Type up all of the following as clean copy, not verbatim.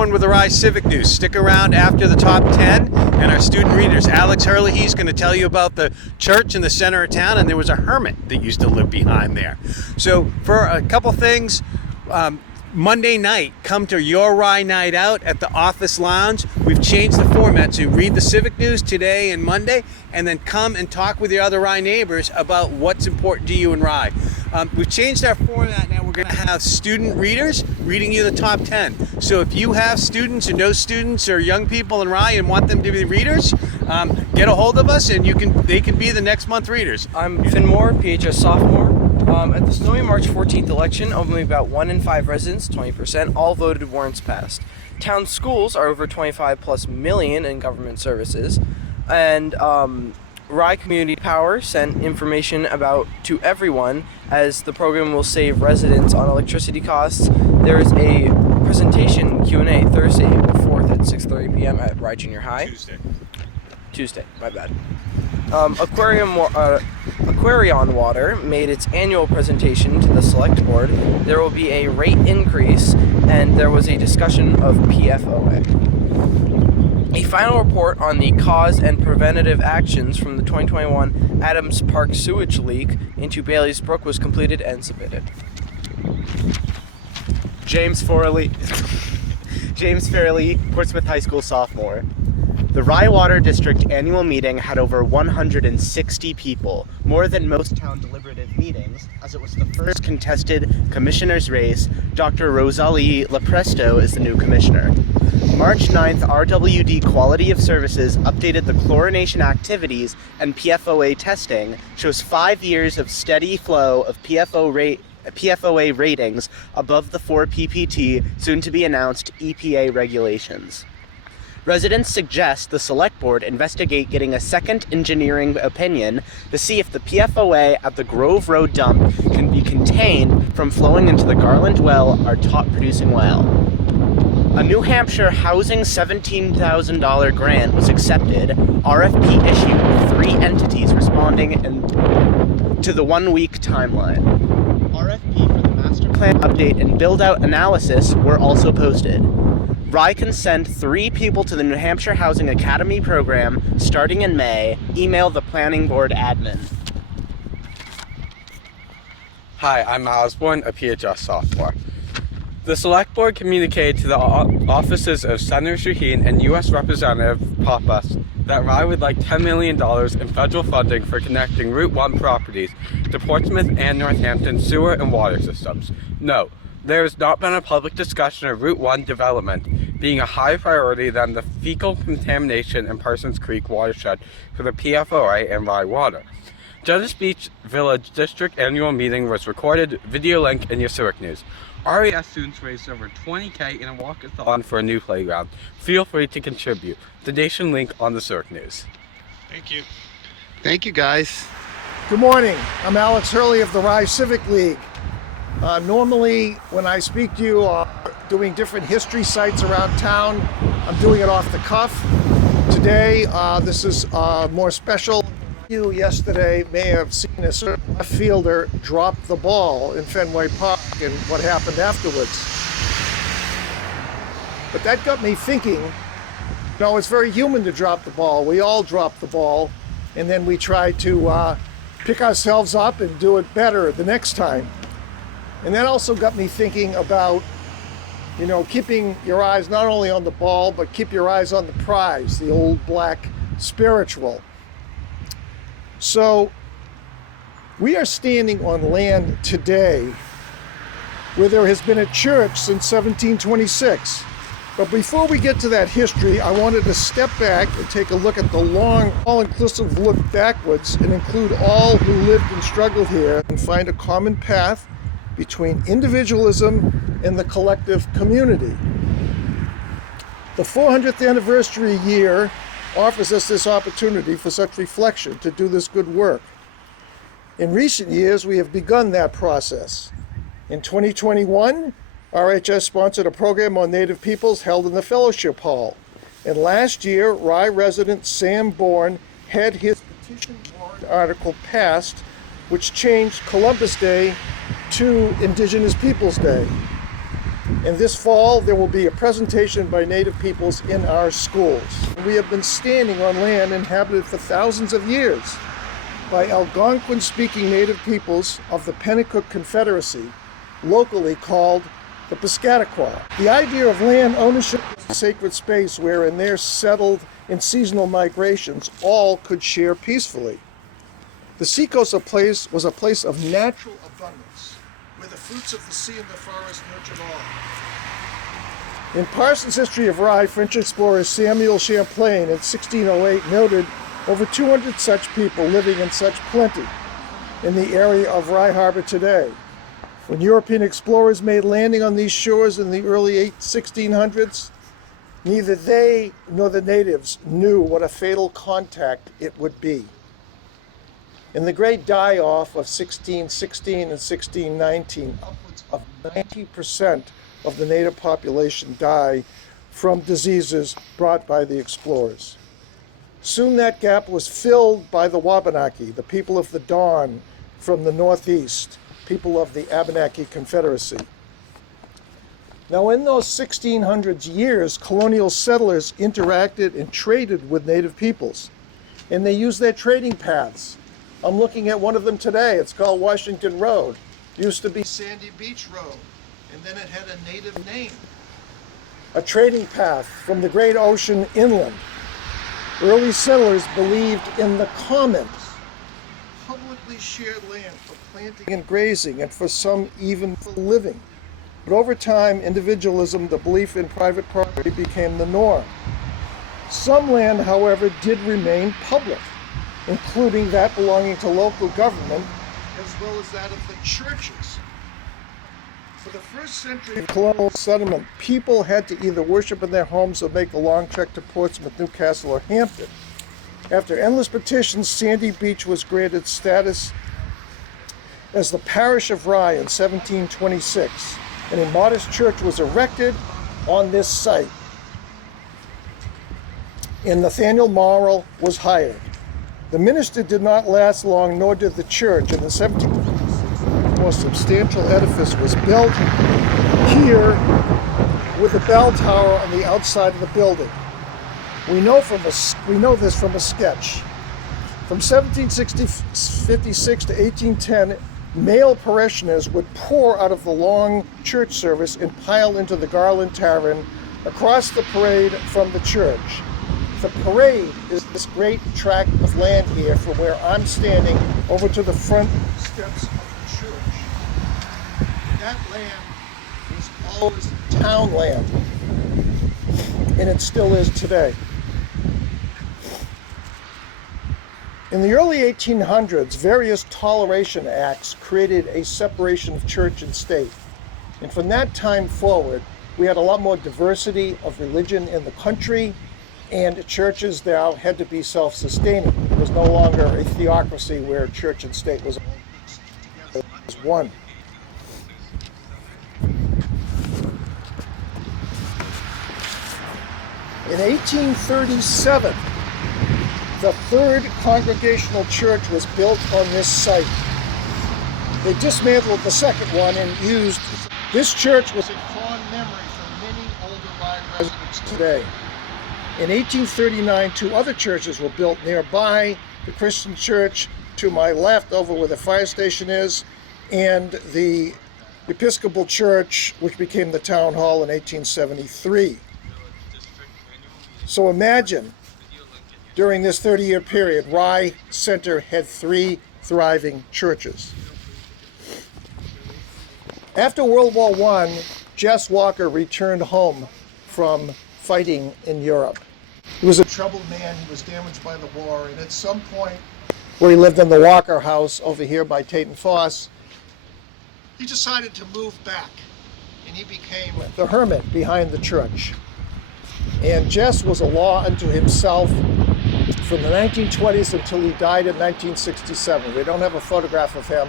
Osborne with the Rise Civic News. Stick around after the top 10 and our student readers. Alex Herlihy is going to tell you about the church in the center of town, and there was a hermit that used to live behind there. So for a couple things, Monday night, come to Your Rye Night Out at the Office Lounge. We've changed the format to read the Civic News today and Monday, and then come and talk with your other Rye neighbors about what's important to you in Rye. We've changed our format now. We're going to have student readers reading you the top 10. So if you have students or know students or young people in Rye and want them to be readers, get a hold of us and they can be the next month readers. I'm Finn Moore, PHS sophomore. At the snowy March 14th election, only about 1 in 5 residents, 20%, all voted warrants passed. Town schools are over 25 plus million in government services, and Rye Community Power sent information to everyone, as the program will save residents on electricity costs. There is a presentation Q&A Thursday, April 4th at 6:30 p.m. at Rye Junior High. Tuesday, my bad. Aquarion Water made its annual presentation to the Select Board. There will be a rate increase, and there was a discussion of PFOA. A final report on the cause and preventative actions from the 2021 Adams Park sewage leak into Bailey's Brook was completed and submitted. James Fairley, Portsmouth High School sophomore. The Rye Water District annual meeting had over 160 people, more than most town deliberative meetings, as it was the first contested commissioner's race. Dr. Rosalie Lepresto is the new commissioner. March 9th, RWD Quality of Services updated the chlorination activities, and PFOA testing shows 5 years of steady flow of PFOA ratings above the 4 PPT, soon to be announced EPA regulations. Residents suggest the Select Board investigate getting a second engineering opinion to see if the PFOA at the Grove Road dump can be contained from flowing into the Garland Well, our top producing well. A New Hampshire housing $17,000 grant was accepted, RFP issued with 3 entities responding to the 1-week timeline. RFP for the master plan update and build-out analysis were also posted. Rye can send 3 people to the New Hampshire Housing Academy program starting in May. Email the planning board admin. Hi, I'm Osborne, a PHS sophomore. The Select Board communicated to the offices of Senator Shaheen and U.S. Representative Pappas that Rye would like $10 million in federal funding for connecting Route 1 properties to Portsmouth and Northampton sewer and water systems. No, there has not been a public discussion of Route 1 development being a higher priority than the fecal contamination in Parsons Creek watershed for the PFOA and Rye water. Dennis Beach Village District annual meeting was recorded, video link in your Civic News. RES students raised over $20,000 in a walkathon for a new playground. Feel free to contribute. Donation link on the Civic News. Thank you. Thank you, guys. Good morning. I'm Alex Herlihy of the Rye Civic League. Normally, when I speak to you, doing different history sites around town, I'm doing it off the cuff. Today, this is more special. You yesterday may have seen a certain left fielder drop the ball in Fenway Park and what happened afterwards. But that got me thinking, it's very human to drop the ball. We all drop the ball, and then we try to pick ourselves up and do it better the next time. And that also got me thinking about, keeping your eyes not only on the ball, but keep your eyes on the prize, the old black spiritual. So we are standing on land today where there has been a church since 1726. But before we get to that history, I wanted to step back and take a look at the long, all-inclusive look backwards and include all who lived and struggled here and find a common path between individualism and the collective community. The 400th anniversary year offers us this opportunity for such reflection to do this good work. In recent years, we have begun that process. In 2021, RHS sponsored a program on Native peoples held in the Fellowship Hall. And last year, Rye resident Sam Bourne had his petition warrant article passed, which changed Columbus Day to Indigenous Peoples Day. And this fall, there will be a presentation by Native peoples in our schools. We have been standing on land inhabited for thousands of years by Algonquin-speaking Native peoples of the Pennacook Confederacy, locally called the Piscataqua. The idea of land ownership as a sacred space wherein they're settled in seasonal migrations, all could share peacefully. The seacoast was a place of natural abundance, where the fruits of the sea and the forest nurtured all. In Parsons' History of Rye, French explorer Samuel Champlain in 1608 noted over 200 such people living in such plenty in the area of Rye Harbor today. When European explorers made landing on these shores in the early 1600s, neither they nor the natives knew what a fatal contact it would be. In the great die-off of 1616 and 1619, upwards of 90% of the native population died from diseases brought by the explorers. Soon that gap was filled by the Wabanaki, the people of the dawn from the northeast, people of the Abenaki Confederacy. Now, in those 1600s years, colonial settlers interacted and traded with native peoples, and they used their trading paths. I'm looking at one of them today. It's called Washington Road. It used to be Sandy Beach Road, and then it had a native name. A trading path from the great ocean inland. Early settlers believed in the commons, publicly shared land for planting and grazing, and for some even for living. But over time, individualism, the belief in private property, became the norm. Some land, however, did remain public, including that belonging to local government, as well as that of the churches. For the first century of colonial settlement, people had to either worship in their homes or make the long trek to Portsmouth, Newcastle, or Hampton. After endless petitions, Sandy Beach was granted status as the parish of Rye in 1726, and a modest church was erected on this site. And Nathaniel Morrill was hired. The minister did not last long, nor did the church. In the 1756, the most substantial edifice was built here with a bell tower on the outside of the building. We know this from a sketch. From 1756 to 1810, male parishioners would pour out of the long church service and pile into the Garland Tavern across the parade from the church. The parade is this great tract of land here from where I'm standing over to the front steps of the church. That land was always town land, and it still is today. In the early 1800s, various toleration acts created a separation of church and state. And from that time forward, we had a lot more diversity of religion in the country, and churches now had to be self-sustaining. It was no longer a theocracy where church and state was together as one. In 1837, the third Congregational Church was built on this site. They dismantled the second one and used. This church was a fond memory for many older Rye residents today. In 1839, two other churches were built nearby, the Christian church to my left over where the fire station is, and the Episcopal church, which became the town hall in 1873. So imagine, during this 30-year period, Rye Center had 3 thriving churches. After World War I, Jess Walker returned home from fighting in Europe. He was a troubled man. He was damaged by the war, and at some point, where he lived in the Walker house over here by Tate and Foss, he decided to move back, and he became the hermit behind the church. And Jess was a law unto himself from the 1920s until he died in 1967. We don't have a photograph of him,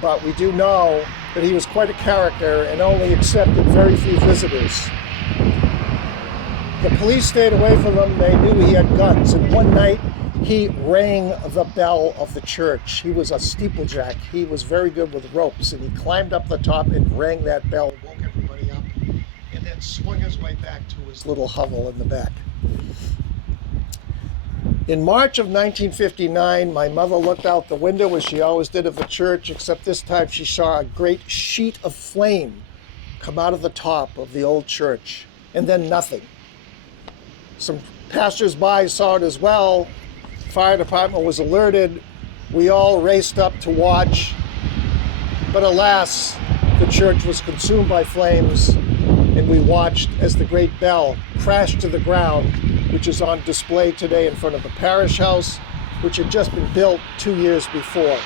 but we do know that he was quite a character and only accepted very few visitors. The police stayed away from him. They knew he had guns, and one night he rang the bell of the church. He was a steeplejack. He was very good with ropes, and he climbed up the top and rang that bell, woke everybody up. and swung his way back to his little hovel in the back. In March of 1959, my mother looked out the window as she always did of the church, except this time she saw a great sheet of flame come out of the top of the old church, and then nothing. Some passers-by saw it as well. The fire department was alerted. We all raced up to watch, but alas, the church was consumed by flames, and we watched as the great bell crashed to the ground, which is on display today in front of the parish house, which had just been built 2 years before.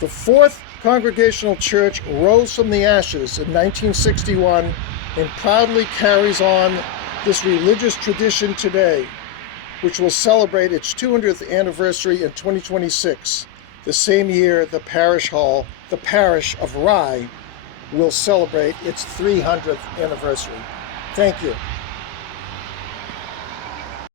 The Fourth Congregational Church rose from the ashes in 1961 and proudly carries on this religious tradition today, which will celebrate its 200th anniversary in 2026, the same year the parish hall, the parish of Rye, will celebrate its 300th anniversary. Thank you.